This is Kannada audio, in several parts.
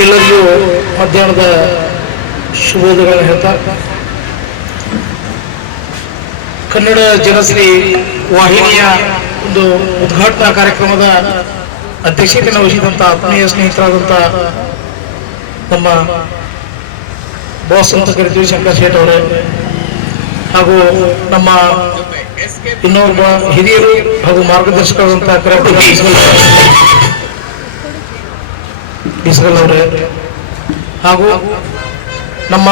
ಎಲ್ಲರಿಗೂ ಮಧ್ಯಾಹ್ನದ ಶುಭೋದಯಗಳನ್ನು ಹೇಳ್ತಾ, ಕನ್ನಡ ಜನಶ್ರೀ ವಾಹಿನಿಯ ಒಂದು ಉದ್ಘಾಟನಾ ಕಾರ್ಯಕ್ರಮದ ಅಧ್ಯಕ್ಷತೆಯನ್ನು ವಹಿಸಿದಂಥ ಆತ್ಮೀಯ ಸ್ನೇಹಿತರಾದಂಥ ನಮ್ಮ ಬಾಸ್ ಅಂತ ಕರಿತೀವಿ ಶಂಕರ್ ಶೇಟ್ ಅವರೇ, ಹಾಗೂ ನಮ್ಮ ಇನ್ನೊಬ್ಬ ಹಿರಿಯರು ಹಾಗೂ ಮಾರ್ಗದರ್ಶಕರಾದಂಥ ಕರೆಕ್ಟ್ ಬಿಸ್ಗಲ್ ಅವರೇ. ಹಾಗೂ ನಮ್ಮ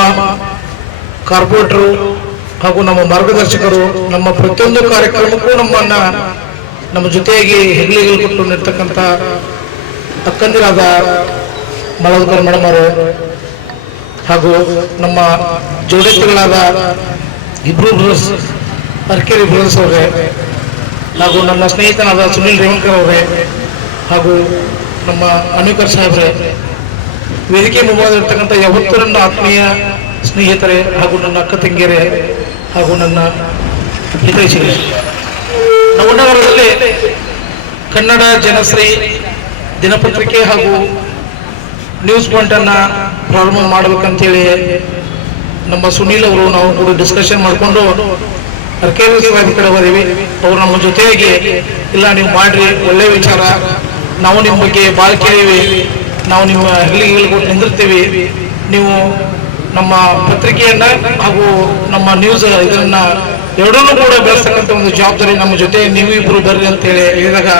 ಕಾರ್ಪೊರೇಟರು ಹಾಗೂ ನಮ್ಮ ಮಾರ್ಗದರ್ಶಕರು, ನಮ್ಮ ಪ್ರತಿಯೊಂದು ಕಾರ್ಯಕ್ರಮಕ್ಕೂ ನಮ್ಮನ್ನ ನಮ್ಮ ಜೊತೆಯಾಗಿ ಹೆಗ್ಲಿಗಳು ಕೊಟ್ಟು ನಿರ್ತಕ್ಕಂಥ ಅಕ್ಕಂದಿರಾದ ಮಳದಕರ್ ಮೇಡಮ್ ಅವರು ಹಾಗೂ ನಮ್ಮ ಜೋಡೆತ್ತುಗಳಾದ ಇಬ್ರು ಬ್ರದರ್ಸ್ ಅರ್ಕೇರಿ ಬ್ರದರ್ಸ್ ಅವರೇ ಹಾಗೂ ನನ್ನ ಸ್ನೇಹಿತನಾದ ಸುನಿಲ್ ರೇವಂಕರ್ ಅವರೇ ಹಾಗೂ ನಮ್ಮ ಅನೇಕರ್ ಸಾಹೇಬ್ರೆ, ವೇದಿಕೆ ಮುಂಭಾಗದಲ್ಲಿರ್ತಕ್ಕಂಥ ಯಾವತ್ತೂ ನನ್ನ ಆತ್ಮೀಯ ಸ್ನೇಹಿತರೆ ಹಾಗೂ ನನ್ನ ಅಕ್ಕ ತಂಗಿಯರೆ ಹಾಗೂ ನನ್ನ ಹಿತೈಷಿಗಳೇ. ನವನಗರದಲ್ಲಿ ಕನ್ನಡ ಜನಶ್ರೀ ದಿನಪತ್ರಿಕೆ ಹಾಗೂ ನ್ಯೂಸ್ ಪಾಯಿಂಟ್ ಅನ್ನ ಪ್ರಾರಂಭ ಮಾಡ್ಬೇಕಂತೇಳಿ ನಮ್ಮ ಸುನೀಲ್ ಅವರು ನಾವು ಕೂಡ ಡಿಸ್ಕಷನ್ ಮಾಡಿಕೊಂಡು ಅರ್ಕೇವಿ ಸಾಹೇಬ್ ಕಡೆ ಬರೀವಿ ಅವರು ನಮ್ಮ ಜೊತೆಯಾಗಿ, ಇಲ್ಲ, ನೀವು ಮಾಡ್ರಿ, ಒಳ್ಳೆ ವಿಚಾರ. ನಾವು ನಿಮ್ಮ ಬಗ್ಗೆ ಭಾಳ ಕೇಳಿವಿ. ನಾವು ನಿಮ್ಮ ಕೊಟ್ಟು ನಿಂದಿರ್ತೀವಿ. ನೀವು ನಮ್ಮ ಪತ್ರಿಕೆಯನ್ನ ಹಾಗೂ ನಮ್ಮ ನ್ಯೂಸ್ ಇದನ್ನ ಎರಡನ್ನೂ ಕೂಡ ಬೆಳೆಸ್ತಕ್ಕಂಥ ಒಂದು ಜವಾಬ್ದಾರಿ ನಮ್ಮ ಜೊತೆ ನೀವು ಇಬ್ರು ಬರ್ರಿ ಅಂತೇಳಿ ಹೇಳಿದಾಗ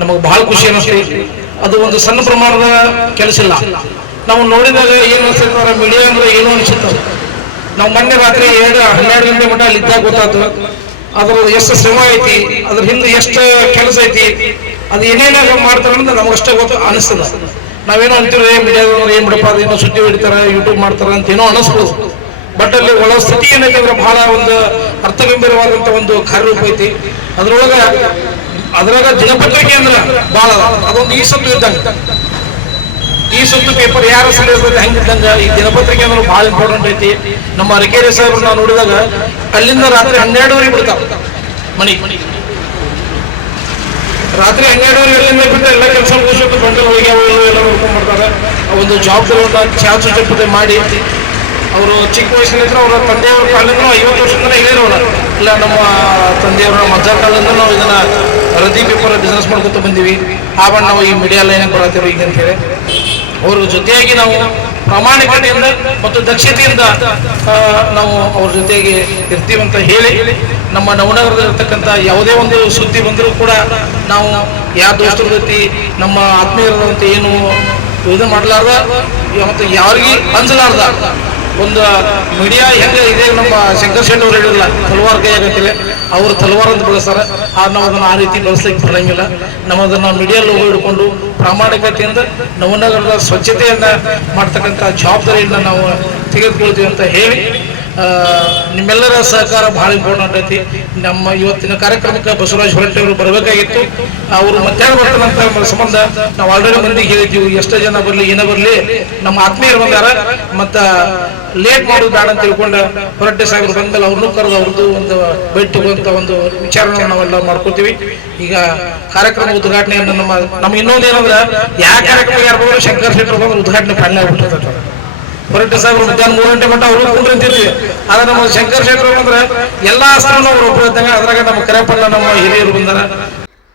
ನಮಗೆ ಬಹಳ ಖುಷಿ ಅನಿಸ್ತೀವಿ ಅದು ಒಂದು ಸಣ್ಣ ಪ್ರಮಾಣದ ಕೆಲಸ ಇಲ್ಲ. ನಾವು ನೋಡಿದಾಗ ಏನು ಅನ್ಸುತ್ತೆ ಮೀಡಿಯಾ ಅಂದ್ರೆ ಏನು ಅನ್ಸುತ್ತೆ. ನಾವು ಮೊನ್ನೆ ರಾತ್ರಿ ಎರಡು ಹನ್ನೆರಡು ಗಂಟೆ ಮಟ್ಟ ಅಲ್ಲಿ ಇದ್ದಾಗ ಗೊತ್ತಾಯ್ತು ಅದ್ರ ಎಷ್ಟು ಶ್ರಮ ಐತಿ, ಅದ್ರ ಹಿಂದೆ ಎಷ್ಟು ಕೆಲಸ ಐತಿ ಅದು ಏನೇನಾಗ ಮಾಡ್ತಾರೆ ಅಂತ ನಮ್ಗೆ ಅಷ್ಟೇ ಗೊತ್ತು, ಅನಿಸ್ತದ. ನಾವೇನೋ ಅಂತೀವಿ ಮೀಡಿಯಾದವ್ರು ಏನು ಬಿಡಪ್ಪ, ಅದೇನೋ ಸುದ್ದಿ ಹಿಡಿತಾರೆ ಯೂಟ್ಯೂಬ್ ಮಾಡ್ತಾರ ಅಂತ ಏನೋ ಅನಿಸ್ಬೋದು. ಬಟ್ ಅಲ್ಲಿ ಒಳ ಸ್ಥಿತಿ ಏನೈತೆ ಅಂದ್ರೆ ಬಹಳ ಒಂದು ಅರ್ಥಗಂಭೀರವಾದಂತ ಒಂದು ಕಾರ್ಯರೂಪ ಐತಿ. ಅದ್ರೊಳಗ, ಅದ್ರಾಗ ದಿನಪತ್ರಿಕೆ ಅಂದ್ರೆ ಬಹಳ ಅದೊಂದು ಈ ಸತ್ತು ಇದ್ದಂಗ. ಈ ಸುತ್ತು ಪೇಪರ್ ಯಾರ ಸರಿಯಾದ ಹೆಂಗಿದ್ದಂಗ ಈ ದಿನಪತ್ರಿಕೆ ಅಂದ್ರೆ ಬಹಳ ಇಂಪಾರ್ಟೆಂಟ್ ಐತಿ. ನಮ್ಮ ಅರಕೇರಿ ಸಾಹೇಬ್ರು ನಾವು ನೋಡಿದಾಗ, ಅಲ್ಲಿಂದ ರಾತ್ರಿ ಹನ್ನೆರಡುವರೆಗೆ ಬಿಡ್ತಾವ ಮನಿ. ರಾತ್ರಿ ಹನ್ನೆರಡುವರೆ ಎಲ್ಲಿಂದ ಬಿಟ್ಟು ಎಲ್ಲ ಕೆಲಸ ಮುಗಿಸ್ಬಿಟ್ಟು ಗಂಟೆ ಹೋಗಿ ಅವರು ಇವು ಎಲ್ಲ ನೋಡ್ಕೊಂಡು ಬರ್ತಾರೆ ಒಂದು ಜವಾಬ್ದಾರಿ ಚಾರ್ಜ್ ಜೊತೆ ಮಾಡಿ, ಅವರು ಚಿಕ್ಕ ವಯಸ್ಸಿನಿಂದ ಅವರ ತಂದೆಯವರ ಕಾಲದಿಂದ ಐವತ್ತು ವರ್ಷದಿಂದ ಹಿರಿಯರವರ ಇಲ್ಲ, ನಮ್ಮ ತಂದೆಯವರ ಅಜ್ಜ ಕಾಲದಿಂದ ನಾವು ಇದನ್ನ ರದಿ ಪೇಪರ್ ಬಿಸ್ನೆಸ್ ಮಾಡ್ಕೊತ ಬಂದೀವಿ. ಆವಾಗ ನಾವು ಈ ಮೀಡಿಯಾ ಲೈನ್ ಬರತ್ತೀವಿ ಈಗ ಅಂತೇಳಿ ಅವ್ರ ಜೊತೆಯಾಗಿ ನಾವು ಪ್ರಾಮಾಣಿಕತೆಯಿಂದ ಮತ್ತು ದಕ್ಷತೆಯಿಂದ ನಾವು ಅವ್ರ ಜೊತೆಗೆ ಇರ್ತೀವಂತ ಹೇಳಿ ನಮ್ಮ ನವನಗರದಲ್ಲಿರ್ತಕ್ಕಂಥ ಯಾವುದೇ ಒಂದು ಸುದ್ದಿ ಬಂದರೂ ಕೂಡ ನಾವು ಯಾವ ದೋಸ್ತರ ಜೊತೆ, ನಮ್ಮ ಆತ್ಮೀಯರಂತೆ ಏನು ಇದು ಮಾಡಲಾರ್ದ? ಮತ್ತು ಯಾರಿಗೆ ಅಂಜಲಾರ್ದ ಒಂದು ಮೀಡಿಯಾ ಹೆಂಗೆ ಇದೆ ನಮ್ಮ ಶಂಕರ್ ಶೆಟ್ಟಿ ಅವರು ಹೇಳಿಲ್ಲ ತಲವಾರ್ ಕೈ ಅವರು ತಲವಾರ್ ಅಂತ ಬಳಸ್ತಾರೆ. ಆ ನಾವು ಅದನ್ನು ಆ ರೀತಿ ಬಳಸ್ಲಿಕ್ಕೆ ಬರಂಗಿಲ್ಲ. ನಮ್ಮದನ್ನು ಮೀಡಿಯಾ ಲೋಗೋ ಹಿಡ್ಕೊಂಡು ಪ್ರಾಮಾಣಿಕತೆಯಿಂದ ನವನಗರದ ಸ್ವಚ್ಛತೆಯನ್ನು ಮಾಡ್ತಕ್ಕಂಥ ಜವಾಬ್ದಾರಿಯನ್ನು ನಾವು ತೆಗೆದುಕೊಳ್ತೀವಿ ಅಂತ ಹೇಳಿ ನಿಮ್ಮೆಲ್ಲರ ಸಹಕಾರ ಬಹಳ ಇಂಪಾರ್ಟೆಂಟ್ ಐತಿ ನಮ್ಮ ಇವತ್ತಿನ ಕಾರ್ಯಕ್ರಮಕ್ಕೆ ಬಸವರಾಜ್ ಅವರು ಬರಬೇಕಾಗಿತ್ತು. ಅವರು ಮಧ್ಯಾಹ್ನ ಬರ್ತಾರಂತ ಸಂಬಂಧ ನಾವು ಆಲ್ರೆಡಿ ಮಂದಿಗೆ ಹೇಳಿದ್ದೀವಿ. ಎಷ್ಟೋ ಜನ ಬರಲಿ, ಏನೋ ಬರಲಿ, ನಮ್ಮ ಆತ್ಮೀಯರು ಬಂದಾರ. ಮತ್ತು ಲೇಟ್ ಮಾಡೋದು ಬೇಡ ಅಂತ ತಿಳ್ಕೊಂಡು ಹೊರಟ್ಟೆ ಸಾಗರ ಬಂದ್ಮೇಲೆ ಅವ್ರನ್ನೂ ಕರೆದು ಅವ್ರದ್ದು ಒಂದು ಭೇಟಿ ತಗುವಂತ ಒಂದು ವಿಚಾರವನ್ನು ನಾವೆಲ್ಲ ಮಾಡ್ಕೊತೀವಿ. ಈಗ ಕಾರ್ಯಕ್ರಮ ಉದ್ಘಾಟನೆಯನ್ನು ನಮ್ಮ ನಮ್ಮ ಇನ್ನೊಂದು ಏನಂದ್ರೆ, ಯಾವ ಕಾರ್ಯಕ್ರಮ ಯಾರು ಶಂಕರ್ ಶೆಟ್ಟರ್ ಬಂದ್ರೆ ಉದ್ಘಾಟನೆ ಫೈನಲ್ ಆಗ್ಬಿಟ್ಟಿರ್ತದೆ ಹೊರಟ್ಟೆ ಸಾಹೇಬ್ರು ಮಧ್ಯಾಹ್ನ ಮೂರು ಗಂಟೆ ಮಟ್ಟ ಅವರು ಕುಂದ್ರಂತಿದ್ವಿ ಆದ್ರೆ ನಮ್ಮ ಶಂಕರ್ ಶೇಖರ್ ಅಂದ್ರೆ ಎಲ್ಲಾ ಆಸ್ತ್ರನೂ ಅವರು ಇದ್ದಂಗ ಅದ್ರಾಗ ನಮ್ಮ ಕರೆಪಣ್ಣ ನಮ್ಮ ಹಿರಿಯರು ಬಂದಾರ.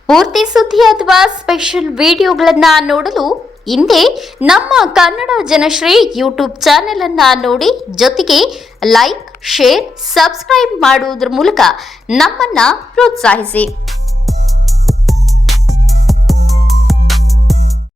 ಪೂರ್ತಿ ಸುದ್ದಿ ಅಥವಾ ಸ್ಪೆಷಲ್ ವಿಡಿಯೋಗಳನ್ನ ನೋಡಲು ಹಿಂದೆ ನಮ್ಮ ಕನ್ನಡ ಜನಶ್ರೀ ಯೂಟ್ಯೂಬ್ ಚಾನೆಲ್ ಅನ್ನ ನೋಡಿ. ಜೊತೆಗೆ ಲೈಕ್ ಶೇರ್ ಸಬ್ಸ್ಕ್ರೈಬ್ ಮಾಡುವುದರ ಮೂಲಕ ನಮ್ಮನ್ನ ಪ್ರೋತ್ಸಾಹಿಸಿ.